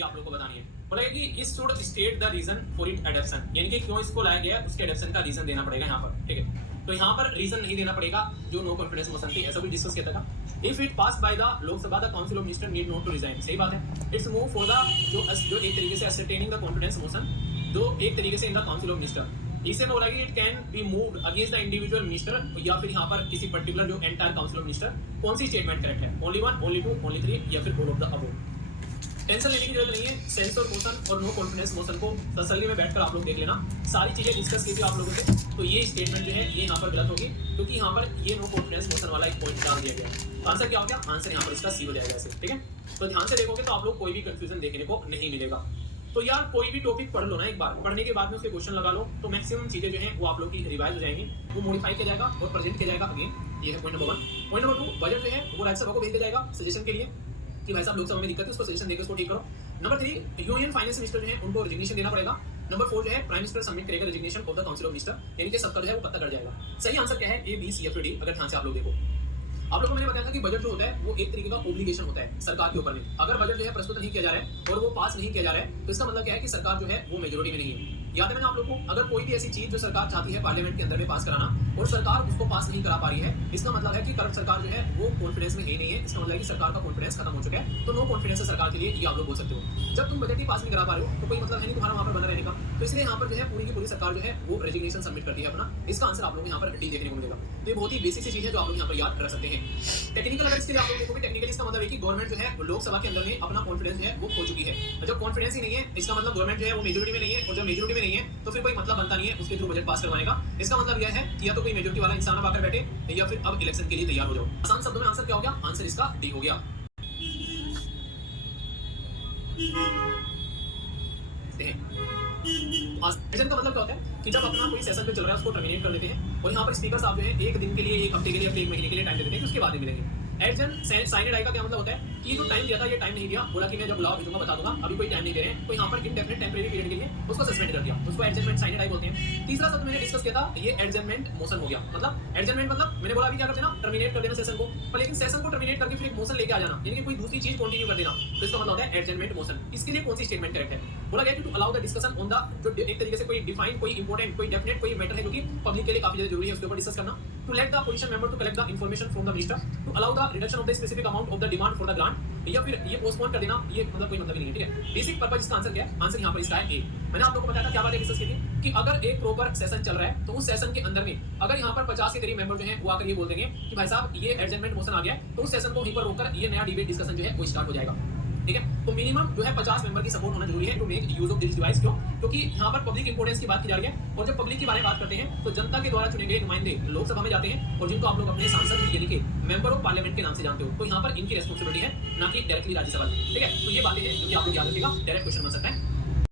ये आप लोग को बतानी है। बोला कि इस should state the reason for it adoption, यानी कि क्यों इसको लाया गया है उसके एडॉप्शन का रीजन देना पड़ेगा यहाँ पर, ठीक है। तो यहाँ पर रीजन नहीं देना पड़ेगा जो नो कॉन्फिडेंस मोशन थी, ऐसा भी डिस्कस किया था। If it pass by the Lok Sabha the council of minister need not to resign, सही बात है। इट्स मूव फॉर द जो एक तरीके से असरटेनिंग द कॉन्फिडेंस मोशन, जो एक तरीके से in the council of minister, इसे बोला कि it can be moved against the individual minister, या फिर यहाँ पर किसी पर्टिकुलर जो एंटायर काउंसिल ऑफ मिनिस्टर, कौन सी स्टेटमेंट करेक्ट है, only one, only two, only three, या फिर all of the above. Tension लेने की जरूरत नहीं है। सेंसर मोशन और नो कॉन्फिडेंस मोशन को तसल्ली में बैठकर आप लोग देख लेना, सारी चीजें डिस्कस की थी आप लोगों से। तो ये स्टेटमेंट जो है ये यहाँ पर गलत होगी, क्योंकि यहाँ पर ये नो कॉन्फिडेंस मोशन वाला एक पॉइंट डाल दिया गया। तो आंसर क्या हो गया, आंसर यहाँ पर इसका सी हो जाएगा ऐसे, ठीक है। तो ध्यान से देखोगे तो आप लोग कोई भी कंफ्यूजन देखने को नहीं मिलेगा। तो यार कोई भी टॉपिक पढ़ लो ना एक बार, पढ़ने के बाद में उसके क्वेश्चन लगा लो, तो मैक्सिमम चीजें जो है वो आप लोग की रिवाइज हो जाएंगी, वो मॉडिफाई किया जाएगा और प्रेजेंट किया जाएगा अगेन। ये है point number 1। Point number 2, budget जो है वो राज्यसभा को भेज दिया जाएगा सजेशन के लिए कि भाई साहब लोकसभा में दिक्कत है, उसको सजेशन देकर उसको ठीक करो। नंबर 3, यूनियन फाइनेंस मिनिस्टर जो है उनको रेजिग्नेशन देना पड़ेगा। नंबर 4 जो है प्राइम मिनिस्टर सबमिट करेगा resignation of the council of minister, यानी कि सबका जो है वो पत्ता कट जाएगा। सही आंसर क्या है, A B C F D. अगर ध्यान से आप लोग देखो, आप लोगों को मैंने बताया था कि बजट जो होता है वो एक तरीके का ऑब्लिगेशन होता है सरकार के ऊपर में। अगर बजट जो है प्रस्तुत नहीं किया जा रहा है और वो पास नहीं किया जा रहा है, तो इसका मतलब क्या है कि सरकार जो है वो मेजोरिटी में नहीं है। याद है मैंने आप लोगों को, अगर कोई भी ऐसी चीज जो सरकार चाहती है पार्लियामेंट के अंदर में पास कराना और सरकार उसको पास नहीं करा पा रही है, इसका मतलब है कि करंट सरकार जो है वो कॉन्फिडेंस में ही नहीं है। इसका मतलब है कि सरकार का कॉन्फिडेंस खत्म हो चुका है। तो नो कॉन्फिडेंस है सरकार के लिए, ये आप लोग बोल सकते हो। जब तुम बजट ही पास नहीं करा पा रहे हो तो कोई मतलब है नहीं तुम्हारा वहां पर बना रहने का। तो इसलिए यहाँ पर जो है पूरी की पूरी सरकार जो है वो रेजिग्नेशन सबमिट करती है अपना। इसका आंसर आप लोग यहाँ पर डी देखने को मिलेगा। तो ये बहुत ही बेसिक सी चीज है जो आप लोग यहाँ पर याद रख सकते हैं। टेक्निकल अगर इसके लिए आप लोग देखोगे, टेक्निकली इसका मतलब है कि गवर्नमेंट जो है लोकसभा के अंदर में अपना कॉन्फिडेंस है वो खो चुकी है। जब कॉन्फिडेंस ही नहीं है, इसका मतलब गवर्नमेंट जो है वो मेजोरिटी में नहीं है, और जब मेजोरिटी में नहीं है तो फिर कोई मतलब बनता नहीं है उसके थ्रू बजट पास करवाने का। इसका मतलब यह है कि या तो कोई मेजोरिटी वाला इंसान अब आकर बैठे, या फिर अब इलेक्शन के लिए तैयार हो जाओ। आसान शब्दों में आंसर क्या हो गया, आंसर इसका डी हो गया। एडजन का मतलब क्या होता है कि जब अपना कोई सेशन पे चल रहा है उसको टर्मिनेट कर देते हैं, और यहाँ पर स्पीकर साहब जो है एक दिन के लिए, एक हफ्ते के लिए, या एक महीने के लिए टाइम दे देते हैं कि उसके बाद में मिलेंगे। एडजन साइनेड आई का क्या मतलब होता है कि जो टाइम दिया था ये टाइम नहीं दिया, बोला कि मैं जब बुलाओ भेजूंगा बता दूंगा, अभी कोई टाइम नहीं दे रहे हैं, तो यहाँ पर इंडेफिनिट टेम्परेरी पीरियड के लिए उसको सस्पेंड कर दिया, उसको एडजमेंट साइनेड आई बोलते हैं। तीसरा शब्द मैंने डिस्कस किया था, ये एडजमेंट मोशन हो गया। मतलब एडजमेंट मतलब मैंने बोला अभी क्या करते ना, टर्मिनेट कर देना सेशन को, पर लेकिन सेशन को टर्मिनेट करके फिर एक मोशन लेके आ जाना, यानी कि कोई दूसरी चीज कंटिन्यू कर देना, तो इसका मतलब होता है एडजमेंट मोशन। इसके लिए कौन सी स्टेटमेंट करेक्ट है, बोला गया कि to allow the discussion on the, जो एक तरीके से कोई डिफाइन, कोई इंपॉर्टेंट, कोई डेफिनेट कोई मैटर है जो कि पब्लिक के लिए काफी ज्यादा जरूरी है, उसके ऊपर डिस्कस करना। To let the opposition member to collect the information from the minister, to allow the reduction of the specific amount of the demand for the grant, या फिर ये पोस्टपोन कर देना, ये मतलब कोई मतलब ही नहीं है, ठीक है। बेसिक पर्पस इसका आंसर क्या है, आंसर यहाँ पर इसका है ए। मैंने आप लोगों को बताया था क्या बात है डिस्कस की थी कि अगर एक प्रॉपर सेशन चल रहा है तो उस सेशन के अंदर में अगर यहाँ पर 50 के करीब मेंबर जो है वो आकर ये बोल देंगे कि भाई साहब ये एडजमेंट मोशन आ गया है, तो उस सेशन को वहीं पर रोककर ये नया डिबेट डिस्कशन जो है वो स्टार्ट हो जाएगा, ठीक है। तो मिनिमम जो है 50 मेंबर की सपोर्ट होना जरूरी है to make use of this device. क्यों? क्योंकि यहाँ पर पब्लिक इंपोर्टेंस की बात की जा रही है, और जब पब्लिक के बारे में बात करते हैं तो जनता के द्वारा चुने गए नुमाइंदे लोकसभा में जाते हैं, और जिनको आप लोग अपने सांसद यानी कि मेंबर ऑफ पार्लियामेंट के नाम से जानते हो, तो यहाँ पर इनकी रेस्पॉन्सिबिलिटी है, ना कि डायरेक्टली राज्यसभा, ठीक है। तो ये बातें हैं जो कि आप लोग याद रखिएगा, डायरेक्ट क्वेश्चन बन सकता है।